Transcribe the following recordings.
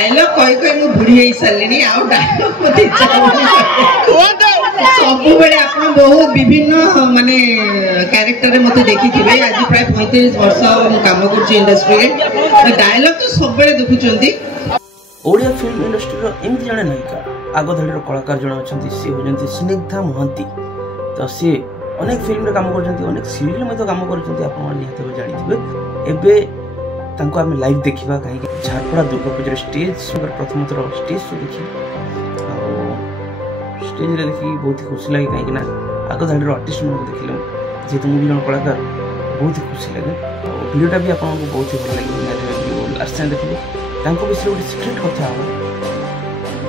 Dialogue कही कही मु बुढ़ी हो सारे आउ डायलॉग मत इच्छा सब बेले आप बहुत विभिन्न माने कैरेक्टर मत देखी थे आज प्राय 35 वर्ष काम कर इंडस्ट्री डायलॉग तो सब बेले देखुंती। ओडिया फिल्म इंडस्ट्री एमती जड़े नायिका आग धाड़ी कलाकार जड़े अच्छा सी हूँ स्निग्धा महांती। तो सी अनेक फिल्म काम कर सीरियल काम कर जानते आम लाइव देखा कहीं झारपड़ा दुर्गा पूजा स्टेज प्रथम थर स्टेज शो देखी स्टेज देखिए बहुत ही खुशी लगे कहीं आग धाड़ी आर्टिस्ट मैं देखिले जेहतु मुझे जन कलाकार बहुत ही खुशी लगे भिडियोटा भी आपको बहुत ही भल लगे लास्ट टाइम देखिए विषय गोटे सिक्रेट कथा हम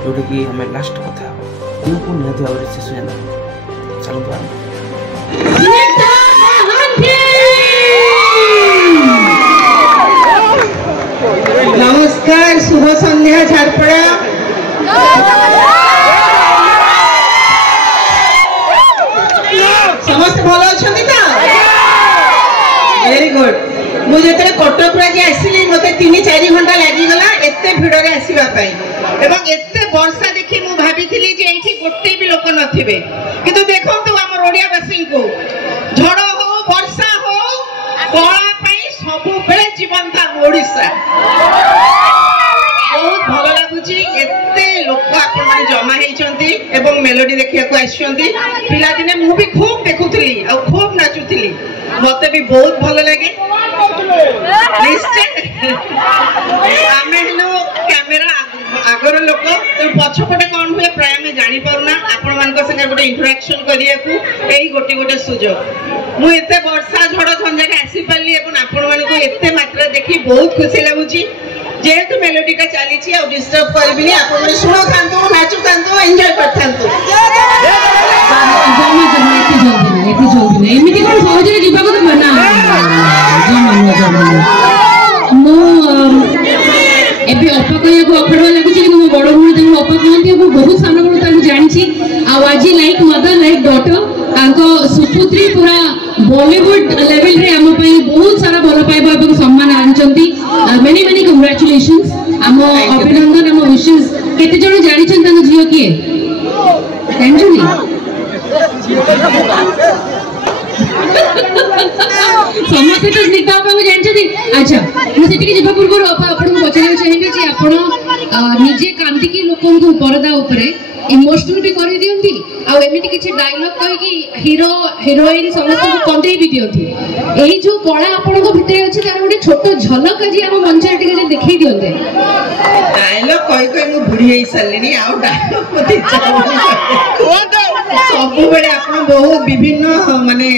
जोटा कि आम लास्ट कथा हम निहत भाव में शेष जाना चलते आरंभ। नमस्कार शुभ संध्या झारपड़ा समस्त भल अच्छा वेरी गुड मुझे कटक आसली मत 3-4 घंटा लगिगला एत भिड़ आसवाई एत वर्षा देखी मु भाभी गोटे भी लोक नथिबे किंतु देखंतु हमर ओडियावासी को झड़ हो वर्षा हो कला सब बेले जीवंत ओडिशा बहुत भल लगुची एते लोक आपण माने जमा हेइचंती एवं मेलोडी देखिया को आछंती पिला दिने मु भी खूब देखुथली आ खूब नाचुथली मते भी बहुत भल लगे निश्चय आमे हेलो कैमरा आगर लोक तो पछपटे कौन हुए प्राय में जानी पारुना आपण मानक संगे गोटे इंटरेक्शन करिया को एई गोटे गोटे सुजोग मु एते वर्षा झड़ झंझा के आसी पाली एवं आपण मानक एते मात्रा देखी बहुत खुशी लागुची जेहेतु मेलोडी का चली आ डिस्टर्ब करबिनी आपण माने सुनो थांतो नाचो थांतो एंजॉय कर थांतो जमा जमा एति जल्दी ना एमिति कोन सहजरे जीवा को मना मो एबे अपा कहिया को अखड़वा लागुची कि मो बड़ भूणी तंग अपा कहंती मो बहुत सामने बड़ तांग जानिची आवाजी लाइक मदर लाइक डॉटर तांको सुपुत्री पूरा बॉलीवुड लेवल रे हम पई बहुत सारा भल पाइबा एवं सम्मान आनचंती मेनी मेनी कांग्रेचुलेशंस हम अभिनंदन हम विशेस केते जण जानि छन तांग जियो किए जानछनी समस्त तो स्निग्धा बाबू जानछती अच्छा मु सेठी के जिबा पूर्व आपण पचारे चाहिबे जे आपण निजे कांती की लोकन को परदा ऊपरे इमोशनल भी कर दियंती आ एमिति किछि डायलॉग कहि कि हीरो हीरोइन समस्त को कंदे भी दियंती एही जो कला आपण को भितरे अछि तार गोटे छोटो झलक जे हम मंच रे टिके जे देखै दियंते डायलॉग कहि कहि मु बुढ़ी होई सारलेनी आ डायलॉग मते सब बेले आप बहुत विभिन्न माने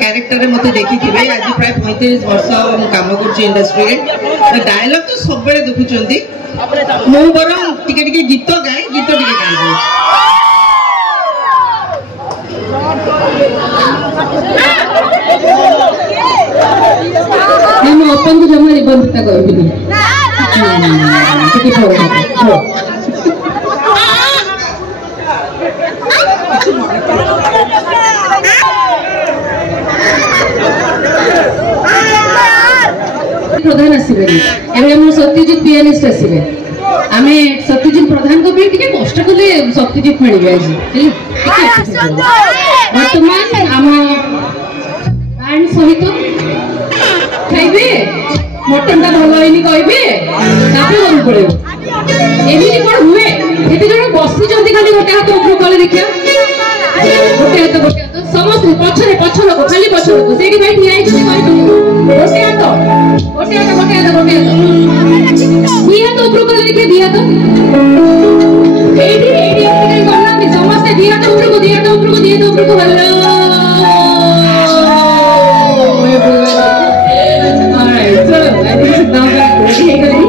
कैरेक्टर मत देखी थे आज प्राय 35 वर्ष काम कर इंडस्ट्री डायलॉग तो सब बेले देखुंती मु बर टिके टिके गीत गाए गीत टिके गाए हम अपन को जमा निबंधता कहबिनी प्रधान आसबे एवं सत्यजित पियानिस्ट आसबे आमे सत्यजित प्रधान को भी टिके कष्ट कले सत्यजित मिलबे आज वर्तमान आम बैंड सहित खाइबे मटन ता भल होइनी कहबे तापे मन पड़े एमिति कोन हुए एते जण बसी जंती खाली गोटे हाथ ऊपर कले देखिया गोटे हाथ समस्त पछरे पछ लोक खाली पछ लोक सेठी भाई ठिया हिचो गोटे हाथ दिया तो ऊपर कले देखिया दिया तो एडी एडी एडी गल्ला में समस्त दिया तो ऊपर को hello alright so I think now ready है गई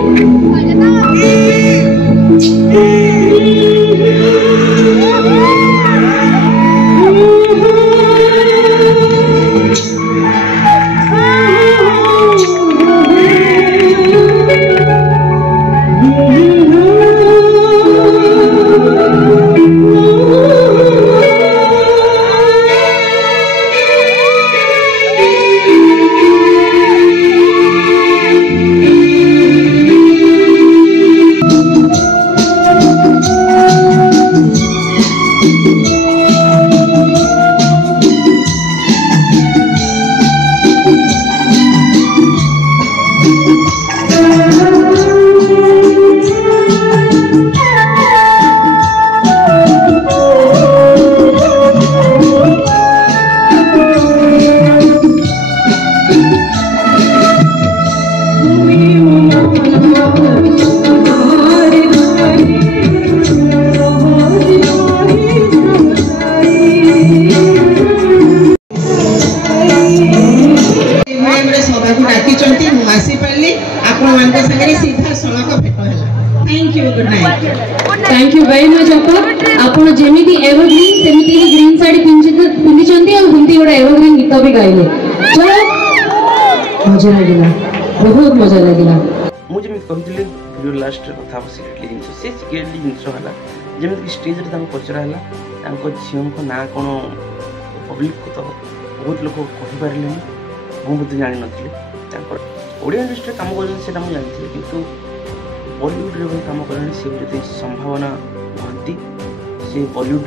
thank you good night thank you very much आपण जेमिति एवरग्रीन सेमिति ही ग्रीन साड़ी पिंधि चंदी और हिंदी गोटे एवरग्रीन गीत भी गाइले चलो मजा लगिला बहुत मजा लगिला मुझे कहते भिडियो लास्ट कथा सिक्रेटली जिन से सिक्रेटली जिन है जमीक स्टेज पचरा है झील को ना कौन पब्लिक को तो बहुत लोग कहींपारे मुझे जान नी ओडिया इंडस्ट्री काम कर जानी कि बॉलीवुड कम कर संभावना महांती से बॉलीवुड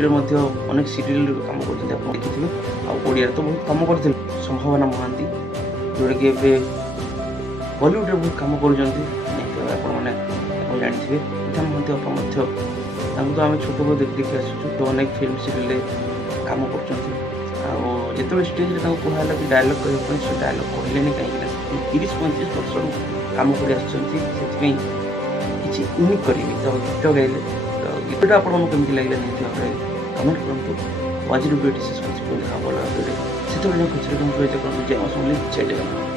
अनेक सीरियल कम कर देखिए आड़िया तो बहुत कम करते संभावना महांती जोटा कि बॉलीवुड बहुत कम कर जानते तो आम छोट को देखी आसुँ तो अनेक फिल्म सीरियल कम कर स्टेज कहला कि डायलॉग करने से डायलॉग कहले कहीं 30-35 वर्ष कम कर किसी यूनिक करी तो गीत गाइले तो गीटा आपमती लगे नहीं भाव कमेंट करूँ आज वीडियो शेष कर भल से खुशी जय जगन्नाथ।